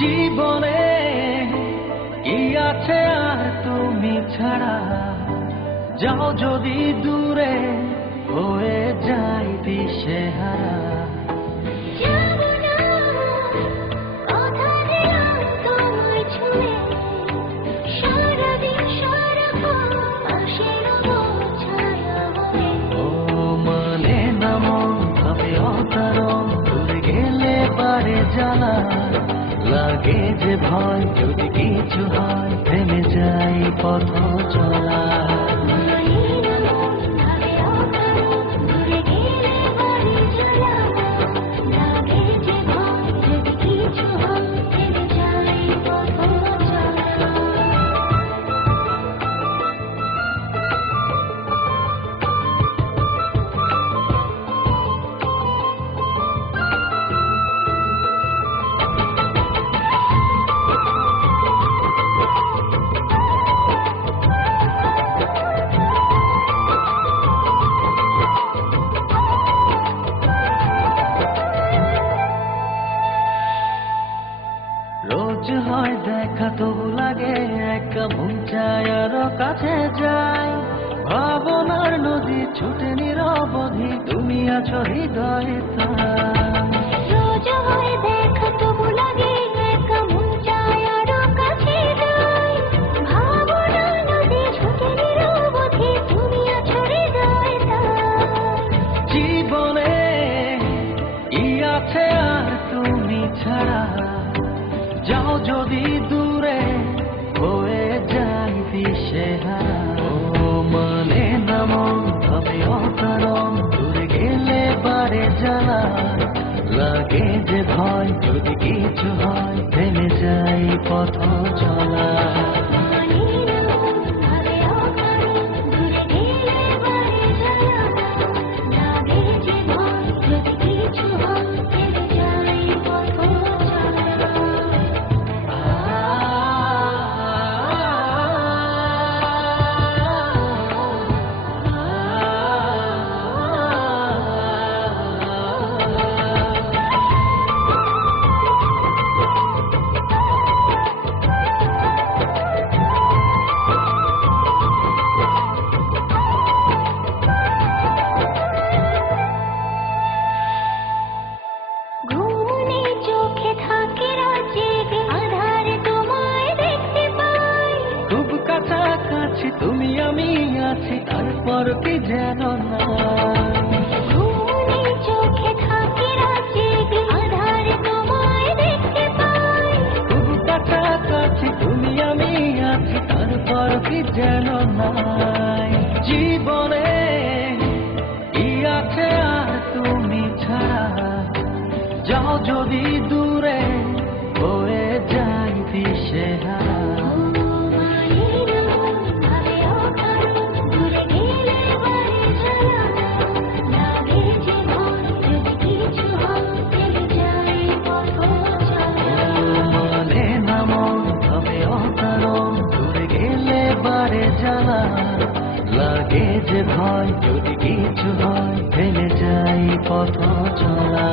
জীবনে কি আছে আর তুমি ছাড়া, যাও যদি দূরে হয়ে যাই দিশেহারা। ও মানে নামো তবে অকারণ, দূরে গেলে পারে জ্বালা লাগে যে ভয়, যদি কিছু হয় থেমে যাই পথ চলা। রোজ হয় দেখা তবু লাগে একা, মন চায় আরো কাছে যাই। ভাবনার নদী ছুটে নিরবধি, তুমি আছো হৃদয়ে তাই। রোজ হয় দেখা তবু লাগে একা, মন চায় আরো কাছে যাই। ভাবনার নদী ছুটে নিরবধি, তুমি আছো হৃদয়ে তাই। জীবনে কি আছে আর তুমি ছাড়া, যাও যদি দূরে হয়ে যাই দিশেহারা। ও মানে নামো তবে অকারণ, দূরে গেলে পারে জ্বালা লাগে যে ভয়, যদি কিছু হয় থেমে যাই পথ চলা। খুব কাছাকাছি তুমি আমি আছি, তারপর কি যেন না। চোখে থাকি রাতে আধার তোমায় দেখতে পাই। খুব কাছাকাছি তুমি আমি আছি, তারপর কি যেন নাই। জীবনে কি আছে আর তুমি ছাড়া, যাও যদি দূরে হয়ে যাই দিশেহারা। লাগে যে ভয়, যদি কিছু হয় থেমে যাই পথ চলা।